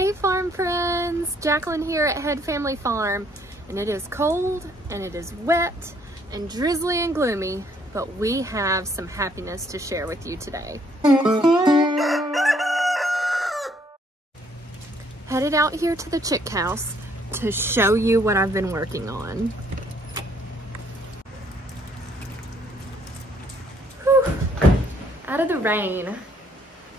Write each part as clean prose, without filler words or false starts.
Hey farm friends, Jacqueline here at Head Family Farm, and it is cold and it is wet and drizzly and gloomy, but we have some happiness to share with you today. Headed out here to the chick house to show you what I've been working on. Whew. Out of the rain.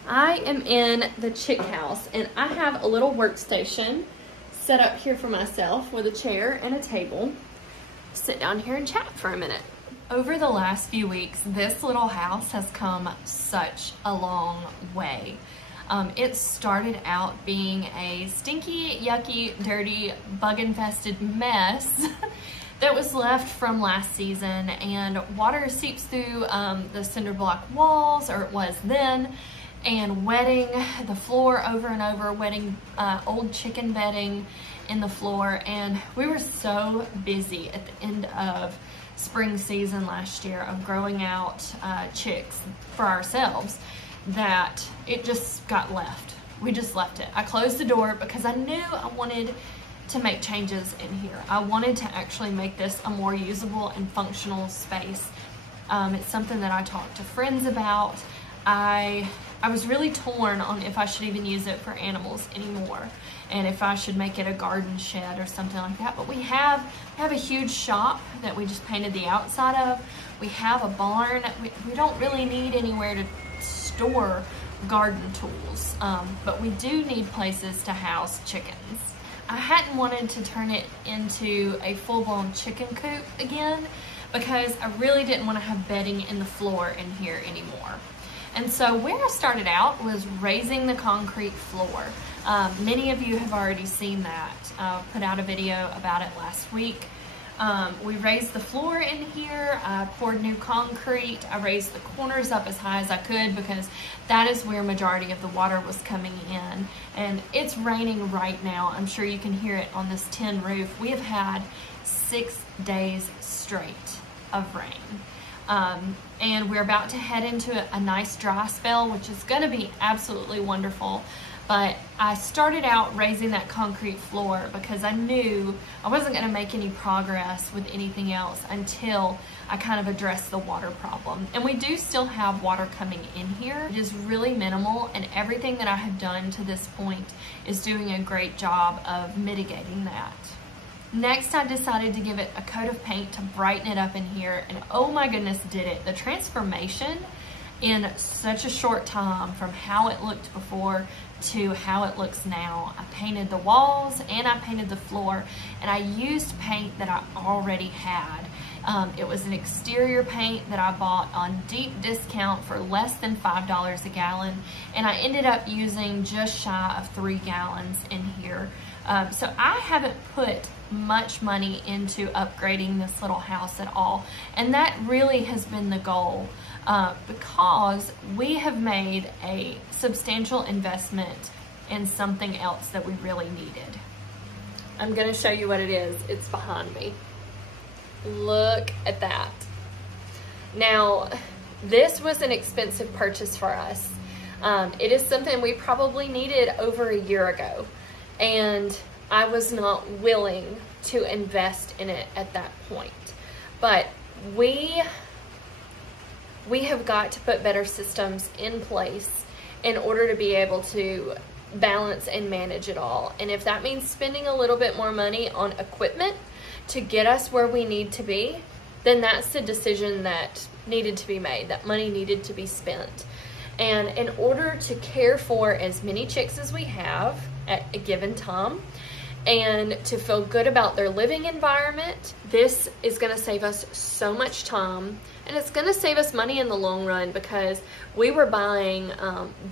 I am in the chick house and I have a little workstation set up here for myself with a chair and a table. Sit down here and chat for a minute. Over the last few weeks, this little house has come such a long way. It started out being a stinky, yucky, dirty, bug-infested mess that was left from last season, and water seeps through the cinder block walls, or it was then, and wetting the floor over and over, wetting old chicken bedding in the floor. And we were so busy at the end of spring season last year of growing out chicks for ourselves that it just got left. We just left it. I closed the door because I knew I wanted to make changes in here. I wanted to actually make this a more usable and functional space. It's something that I talked to friends about. I was really torn on if I should even use it for animals anymore, and if I should make it a garden shed or something like that. But we have a huge shop that we just painted the outside of. We have a barn. We don't really need anywhere to store garden tools, but we do need places to house chickens. I hadn't wanted to turn it into a full-blown chicken coop again because I really didn't want to have bedding in the floor in here anymore. And so where I started out was raising the concrete floor. Many of you have already seen that. Put out a video about it last week. We raised the floor in here. I poured new concrete. I raised the corners up as high as I could because that is where majority of the water was coming in. And it's raining right now. I'm sure you can hear it on this tin roof. We have had 6 days straight of rain. And we're about to head into a nice dry spell, which is going to be absolutely wonderful. But I started out raising that concrete floor because I knew I wasn't going to make any progress with anything else until I kind of addressed the water problem. And we do still have water coming in here. It is really minimal, and everything that I have done to this point is doing a great job of mitigating that. Next, I decided to give it a coat of paint to brighten it up in here, and oh my goodness, did it. The transformation in such a short time from how it looked before to how it looks now. I painted the walls and I painted the floor, and I used paint that I already had. It was an exterior paint that I bought on deep discount for less than $5 a gallon, and I ended up using just shy of 3 gallons in here. So I haven't put much money into upgrading this little house at all, and that really has been the goal, because we have made a substantial investment in something else that we really needed. I'm going to show you what it is. It's behind me. Look at that. Now, this was an expensive purchase for us. It is something we probably needed over a year ago, and I was not willing to invest in it at that point. But we have got to put better systems in place in order to be able to balance and manage it all. And if that means spending a little bit more money on equipment to get us where we need to be, then that's the decision that needed to be made. That money needed to be spent. And in order to care for as many chicks as we have at a given time, and to feel good about their living environment, this is going to save us so much time, and it's going to save us money in the long run, because we were buying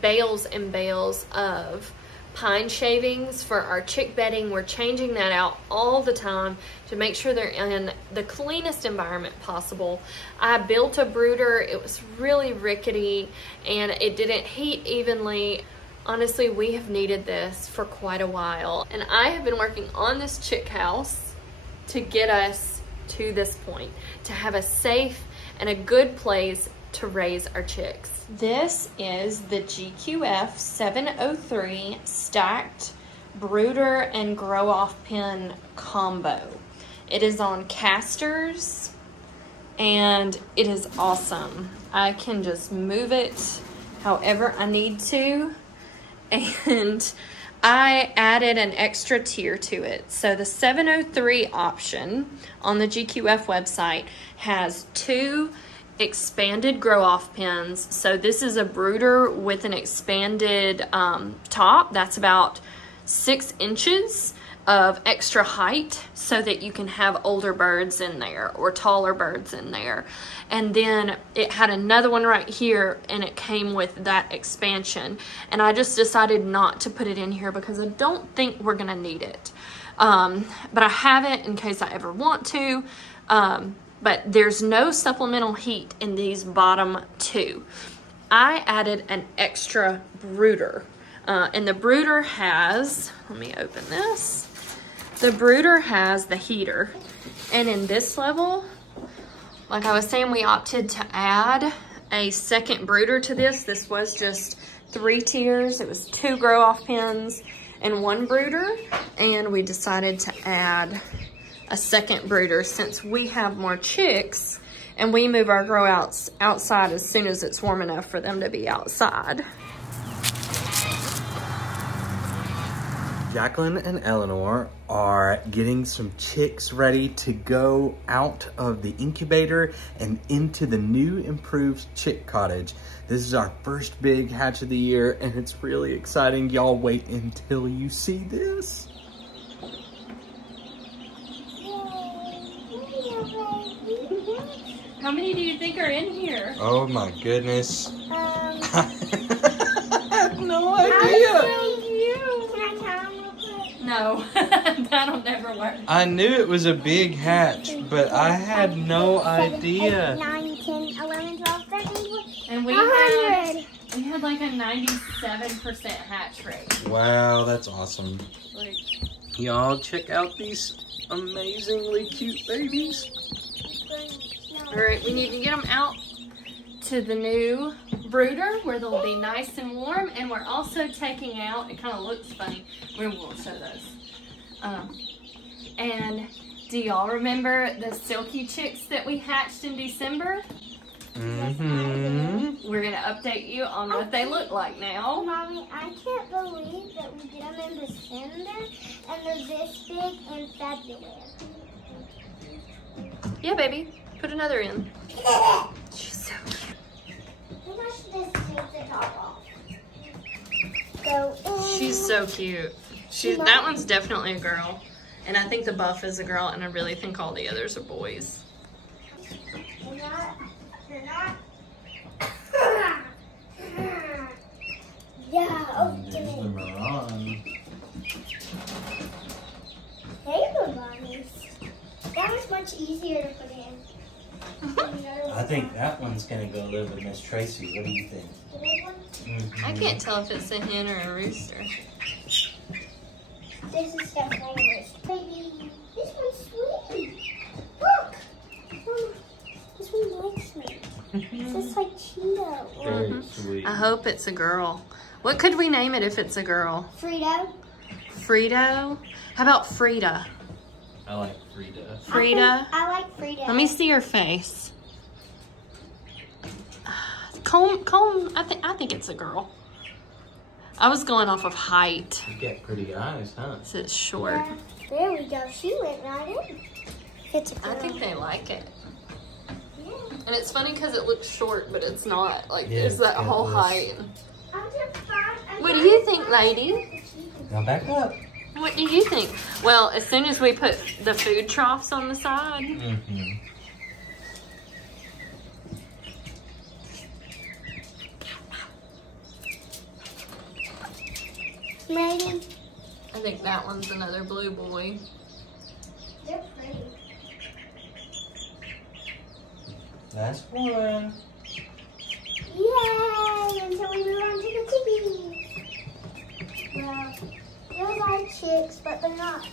bales and bales of pine shavings for our chick bedding. We're changing that out all the time to make sure they're in the cleanest environment possible. I built a brooder. It was really rickety and it didn't heat evenly. Honestly, we have needed this for quite a while, and I have been working on this chick house to get us to this point, to have a safe and a good place to raise our chicks. This is the GQF 703 stacked brooder and grow off pen combo. It is on casters and it is awesome. I can just move it however I need to, and I added an extra tier to it. So the 703 option on the GQF website has 2 expanded grow off pins. So this is a brooder with an expanded top that's about 6 inches of extra height so that you can have older birds in there or taller birds in there. And then it had another one right here and it came with that expansion. And I just decided not to put it in here because I don't think we're gonna need it. But I have it in case I ever want to. But there's no supplemental heat in these bottom 2. I added an extra brooder. And the brooder has, let me open this. The brooder has the heater. And in this level, like I was saying, we opted to add a second brooder to this. This was just 3 tiers. It was 2 grow off pins and 1 brooder. And we decided to add a second brooder since we have more chicks and we move our grow outs outside as soon as it's warm enough for them to be outside. Jacqueline and Eleanor are getting some chicks ready to go out of the incubator and into the new improved chick cottage. This is our first big hatch of the year and it's really exciting. Y'all wait until you see this. How many do you think are in here? Oh my goodness. I have no idea. No, that'll never work. I knew it was a big hatch, but I had no idea. 9, 10, 11, 12, 13, and we had like a 97% hatch rate. Wow, that's awesome. Like, Y'all check out these amazingly cute babies. all right, we need to get them out to the new brooder where they'll be nice and warm, and we're also taking out, it kind of looks funny, we won't show those. And do y'all remember the silky chicks that we hatched in December? Mm-hmm. We're gonna update you on what they look like now. Mommy, I can't believe that we did them in December and they're this big in February. Yeah, baby, put another in. She's so cute. Maybe I should just take the top off. She's so cute. That one's definitely a girl. And I think the buff is a girl, and I really think all the others are boys. They're not. Yeah, oh, give me. Hey, bunnies. That was much easier to put in. I think that one's gonna go live with Miss Tracy. What do you think? The big one? Mm-hmm. I can't tell if it's a hen or a rooster. This is definitely a rooster. Baby, this one's sweet. Look. Oh, this one likes me. It's just like Cheeto. Very sweet. I hope it's a girl. What could we name it if it's a girl? Frito. Frito? How about Frida? I like Frida. Frida? I like Frito. Let me see her face. Comb, I think it's a girl. I was going off of height. You got pretty eyes, huh? This is short. Yeah, there we go. She went right in. It's a girl. I think they like it. Yeah. And it's funny because it looks short, but it's not. Like, Yeah, it's that it whole was. height. I'm What do you think, lady? Now back up. What do you think? Well, as soon as we put the food troughs on the side, Mm-hmm. Ready? I think that one's another blue boy. They're pretty. That's one. Yay! Until we move on to the TV. Well, they're like chicks, but they're not.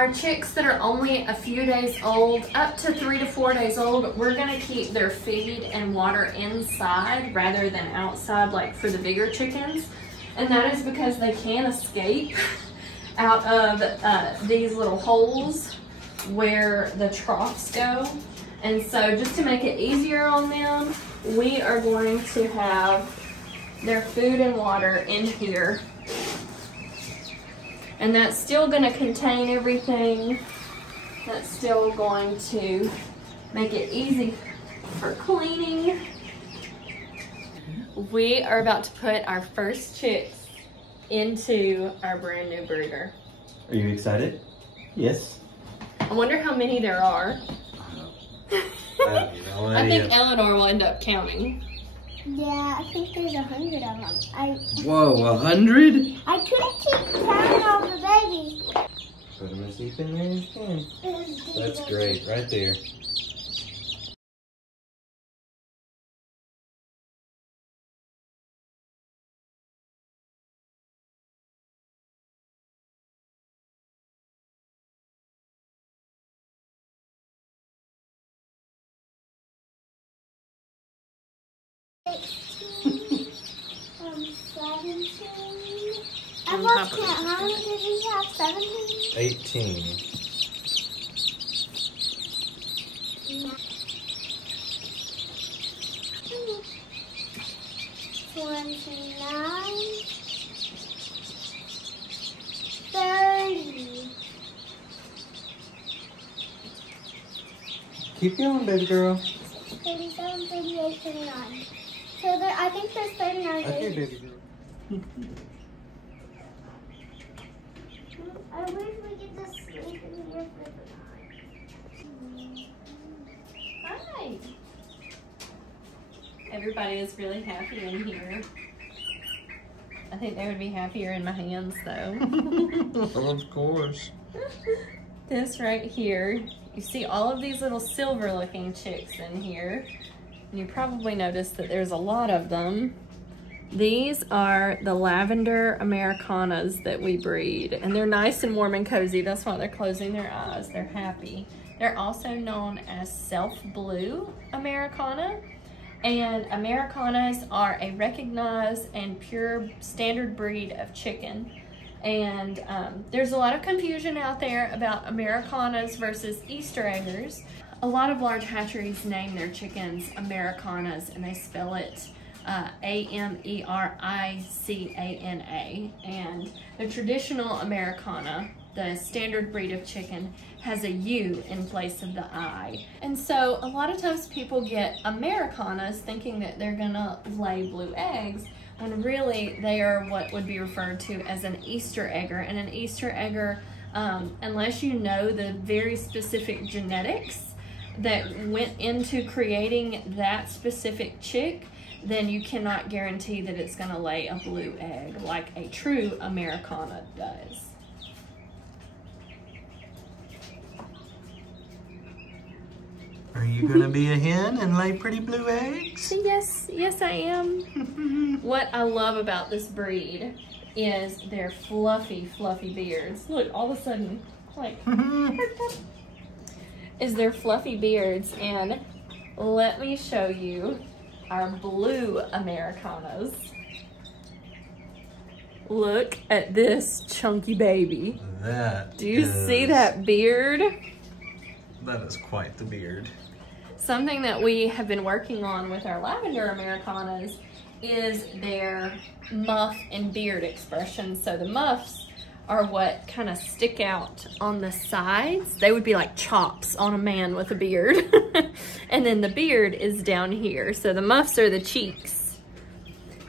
our chicks that are only a few days old, up to 3 to 4 days old, we're gonna keep their feed and water inside rather than outside like for the bigger chickens. And that is because they can escape out of these little holes where the troughs go. And so just to make it easier on them, we are going to have their food and water in here. And that's still going to contain everything. That's still going to make it easy for cleaning. We are about to put our first chicks into our brand new brooder. Are you excited? Yes. I wonder how many there are. I have no idea. I think Eleanor will end up counting. Yeah, I think there's 100 of them. Whoa, 100? I couldn't keep counting all the babies. Put them as deep in there as you can. That's great, right there. I lost count. How many did we have? 17? 18. 29. 30. Keep going, baby girl. 37, 38, 39. So there, I think there's 39. Okay, baby girl. I wish we could just sleep in here for the night. Hi. Everybody is really happy in here. I think they would be happier in my hands though. Of course. This right here, you see all of these little silver looking chicks in here. And you probably noticed that there's a lot of them. These are the lavender Americanas that we breed, and they're nice and warm and cozy. That's why they're closing their eyes. They're happy. They're also known as self-blue Americana, and Americanas are a recognized and pure standard breed of chicken. And there's a lot of confusion out there about Americanas versus Easter eggers. A lot of large hatcheries name their chickens Americanas, and they spell it A-M-E-R-I-C-A-N-A. And the traditional Americana, the standard breed of chicken, has a U in place of the I. And so a lot of times people get Americanas thinking that they're gonna lay blue eggs, when really they are what would be referred to as an Easter egger. And an Easter egger, unless you know the very specific genetics that went into creating that specific chick, then you cannot guarantee that it's gonna lay a blue egg like a true Americana does. Are you gonna be a hen and lay pretty blue eggs? Yes I am. What I love about this breed is their fluffy beards. Look, all of a sudden, like, is their fluffy beards. And let me show you our blue Americanas. Look at this chunky baby. Do you see that beard? That is quite the beard. Something that we have been working on with our lavender Americanas is their muff and beard expression. So the muffs are what kind of stick out on the sides. They would be like chops on a man with a beard. And then the beard is down here. So the muffs are the cheeks.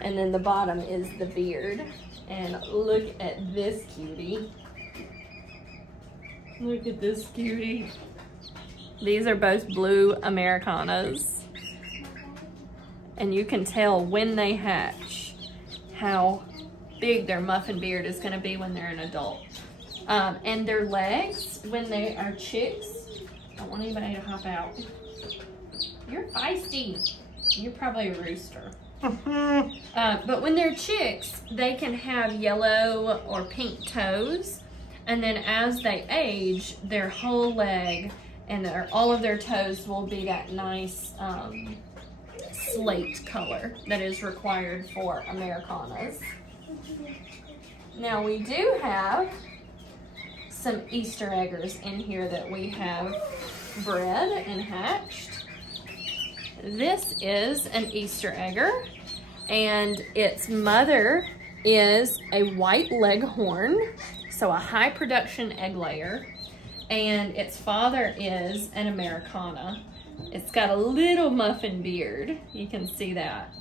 And then the bottom is the beard. And look at this cutie. Look at this cutie. These are both blue Americanas. And you can tell when they hatch how big their muff and beard is gonna be when they're an adult. And their legs, when they are chicks, I don't want anybody to hop out. You're feisty. You're probably a rooster. But when they're chicks, they can have yellow or pink toes. And then as they age, their whole leg and all of their toes will be that nice slate color that is required for Americanas. Now we do have some Easter eggers in here that we have bred and hatched. This is an Easter egger, and its mother is a white leghorn, so a high production egg layer, and its father is an Americana. It's got a little muffin beard, you can see that.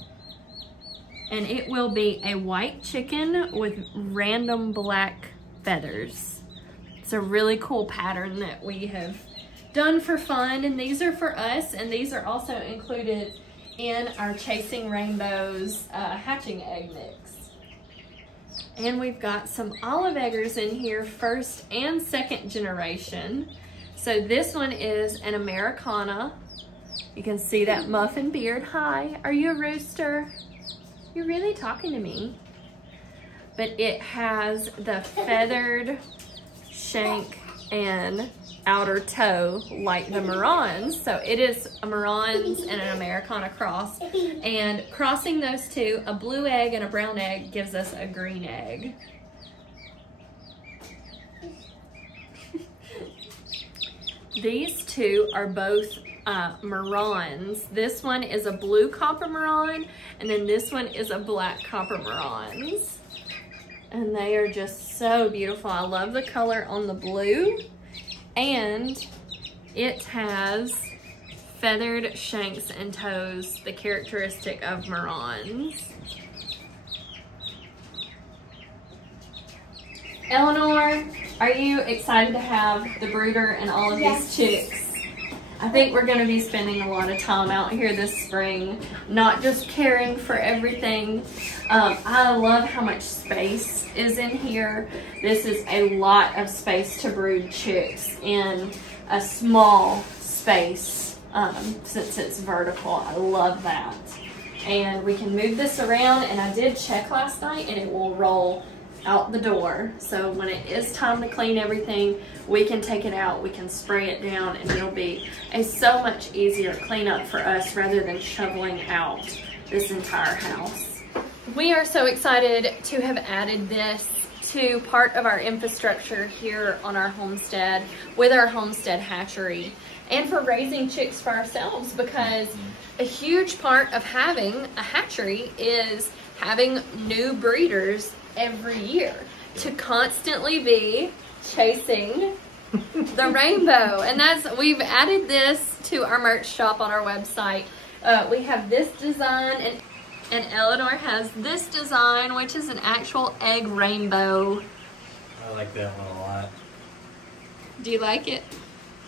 And it will be a white chicken with random black feathers. It's a really cool pattern that we have done for fun, and these are for us, and these are also included in our Chasing Rainbows hatching egg mix. And we've got some olive eggers in here, first and second generation. So this one is an Americana. You can see that muffin beard. Hi, are you a rooster? You're really talking to me. But it has the feathered shank and outer toe like the Marans. So it is a Marans and an Americana cross. And crossing those two, a blue egg and a brown egg, gives us a green egg. These two are both Marans. This one is a blue copper Maran, and then this one is a black copper Marans. And they are just so beautiful. I love the color on the blue. And it has feathered shanks and toes, the characteristic of Marans. Eleanor, are you excited to have the brooder and all of these chicks? I think we're going to be spending a lot of time out here this spring, not just caring for everything. I love how much space is in here. This is a lot of space to brood chicks in a small space since it's vertical. I love that. And we can move this around, and I did check last night, and it will roll out the door. So when it is time to clean everything, we can take it out, we can spray it down, and it'll be a so much easier cleanup for us rather than shoveling out this entire house. We are so excited to have added this to part of our infrastructure here on our homestead with our homestead hatchery, and for raising chicks for ourselves, because a huge part of having a hatchery is having new breeders every year to constantly be chasing the rainbow. And we've added this to our merch shop on our website. We have this design, and Eleanor has this design, which is an actual egg rainbow. I like that one a lot. Do you like it?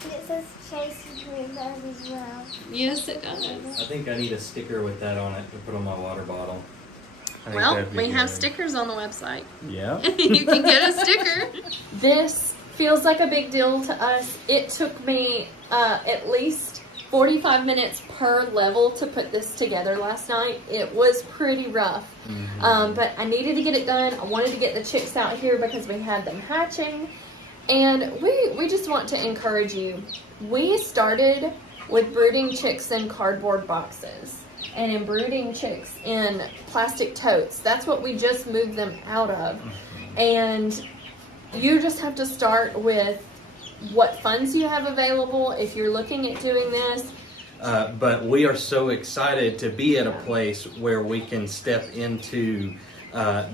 It says Chasing Rainbows as well. Yes, it does. I think I need a sticker with that on it to put on my water bottle. Well, we have stickers on the website. Yeah. You can get a sticker. This feels like a big deal to us. It took me at least 45 minutes per level to put this together last night. It was pretty rough. But I needed to get it done. I wanted to get the chicks out here because we had them hatching. And we just want to encourage you. We started with brooding chicks in cardboard boxes and in brooding chicks in plastic totes. That's what we just moved them out of. And you just have to start with what funds you have available if you're looking at doing this. But we are so excited to be at a place where we can step into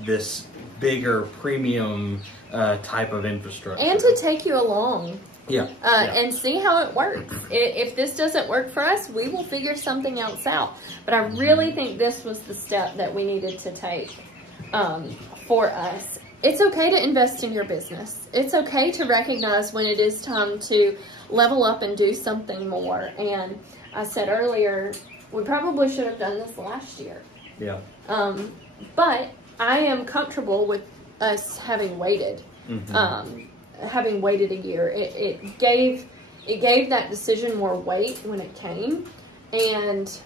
this bigger premium type of infrastructure. And to take you along. Yeah. And see how it works. If this doesn't work for us, we will figure something else out. But I really think this was the step that we needed to take for us. It's okay to invest in your business. It's okay to recognize when it is time to level up and do something more. And I said earlier, we probably should have done this last year. Yeah. But I am comfortable with us having waited. Having waited a year, it gave that decision more weight when it came, and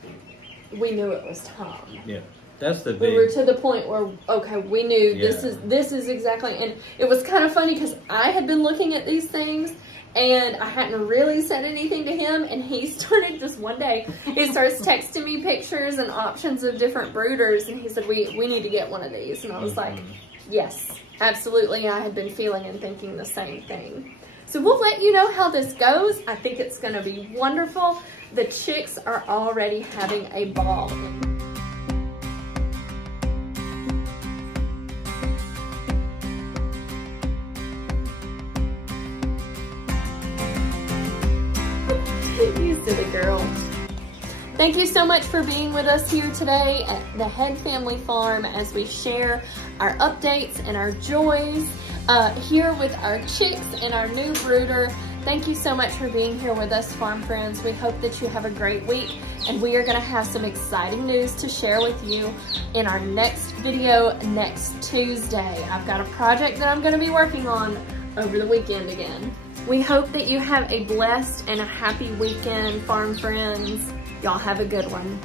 we knew it was time. Yeah, That's the we were big. to the point where, okay, we knew this is exactly, and it was kind of funny because I had been looking at these things and I hadn't really said anything to him, and he started just one day, he starts texting me pictures and options of different brooders, and he said, we need to get one of these. And I was like, yes, absolutely. I had been feeling and thinking the same thing. So we'll let you know how this goes. I think it's going to be wonderful. The chicks are already having a ball. You silly girl. Thank you so much for being with us here today at the Head Family Farm as we share our updates and our joys here with our chicks and our new brooder. Thank you so much for being here with us, farm friends. We hope that you have a great week, and we are going to have some exciting news to share with you in our next video next Tuesday. I've got a project that I'm going to be working on over the weekend again. We hope that you have a blessed and a happy weekend, farm friends. Y'all have a good one.